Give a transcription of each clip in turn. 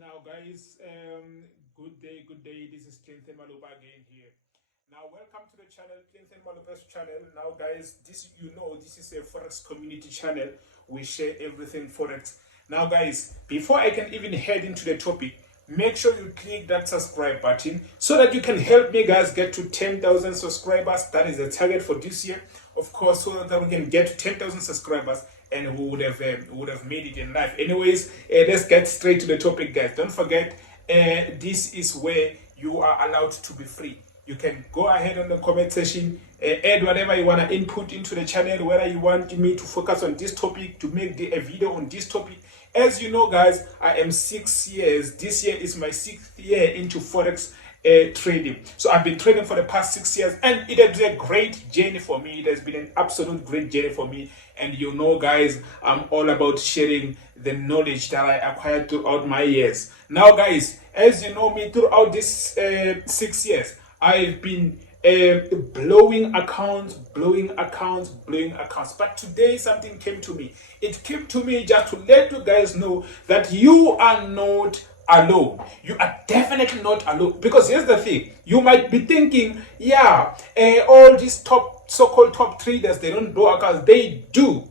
Now, guys, good day. This is Clinton Maluba again here. Now, welcome to the channel, Clinton Maluba's channel. Now, guys, this is a Forex community channel. We share everything Forex. Now, guys, before I can even head into the topic, make sure you click that subscribe button so that you can help me, guys, get to 10,000 subscribers. That is the target for this year, of course, so that we can get to 10,000 subscribers and we would have made it in life. Anyways, let's get straight to the topic, guys. Don't forget, this is where you are allowed to be free. You can go ahead on the comment section, add whatever you want to input into the channel, whether you want me to focus on this topic, to make a video on this topic. As you know, guys, I am 6 years. This year is my 6th year into Forex trading. So I've been trading for the past 6 years, and it has been a great journey for me. It has been an absolute great journey for me. And you know, guys, I'm all about sharing the knowledge that I acquired throughout my years. Now, guys, as you know me, throughout this 6 years, I've been blowing accounts. But today something came to me. It came to me just to let you guys know that you are not alone. You are definitely not alone. Because here's the thing, you might be thinking, yeah, all these so-called top traders, they don't blow accounts. They do,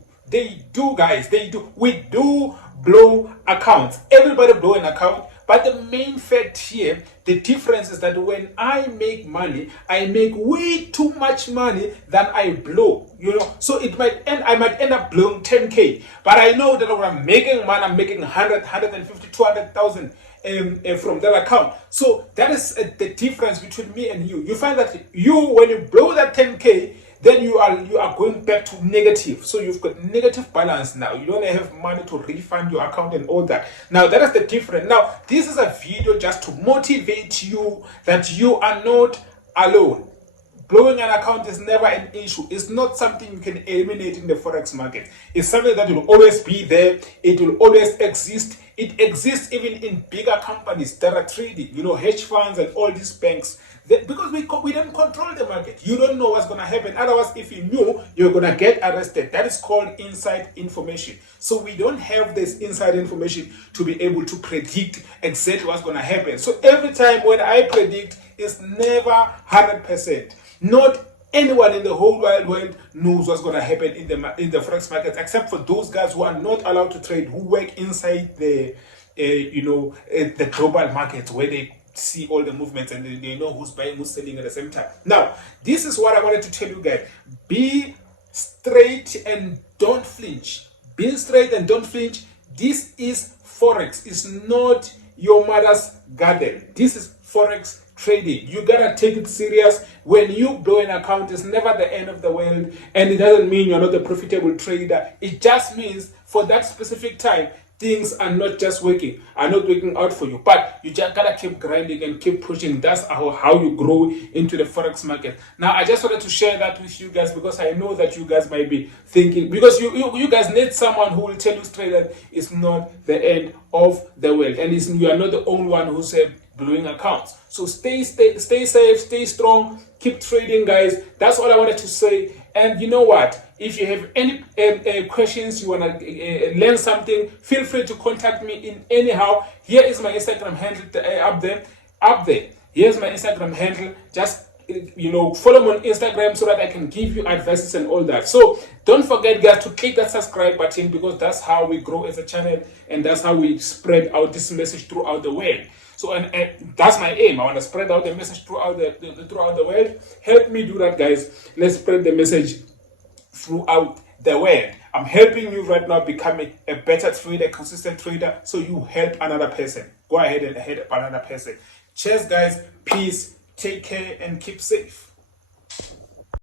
guys. They do. We do blow accounts. Everybody blow an account. But the main fact here, the difference is that when I make money, I make way too much money than I blow. So I might end up blowing 10K. But I know that when I'm making money, I'm making 100, 150, 200,000 from that account. So that is the difference between me and you. You find that when you blow that 10K, then you are going back to negative. So you've got negative balance now. You don't have money to refund your account and all that. Now that is the difference. Now this is a video just to motivate you that you are not alone. Blowing an account is never an issue. It's not something you can eliminate in the Forex market. It's something that will always be there. It will always exist. It exists even in bigger companies that are trading, hedge funds and all these banks. Because we don't control the market. You don't know what's going to happen. Otherwise, if you knew, you're going to get arrested. That is called inside information. So we don't have this inside information to be able to predict exactly what's going to happen. So every time when I predict, it's never 100%. Not anyone in the whole wide world knows what's going to happen in the Forex markets, except for those guys who are not allowed to trade, who work inside the global markets, where they see all the movements and they know who's buying, who's selling at the same time. Now, this is what I wanted to tell you guys. Be straight and don't flinch. Be straight and don't flinch. This is Forex. It's not your mother's garden. This is Forex trading. You gotta take it serious. When you blow an account, it's never the end of the world, and it doesn't mean you're not a profitable trader. It just means for that specific time, things are not working out for you. But you just gotta keep grinding and keep pushing. That's how you grow into the Forex market. Now, I just wanted to share that with you guys because I know that you guys might be thinking, because you guys need someone who will tell you straight that it's not the end of the world, and you are not the only one who's blowing accounts. So stay safe, stay strong, keep trading, guys. That's all I wanted to say. And you know what? If you have any questions, you want to learn something, feel free to contact me in anyhow. Here is my Instagram handle up there. Here's my Instagram handle. Just follow me on Instagram so that I can give you advices and all that. So don't forget, guys, to click that subscribe button, because that's how we grow as a channel, and that's how we spread out this message throughout the world. So and that's my aim. I want to spread out the message throughout the world. Help me do that, guys. Let's spread the message throughout the world. I'm helping you right now become a better trader, consistent trader, so you help another person. Go ahead and help another person. Cheers, guys. Peace. Take care and keep safe.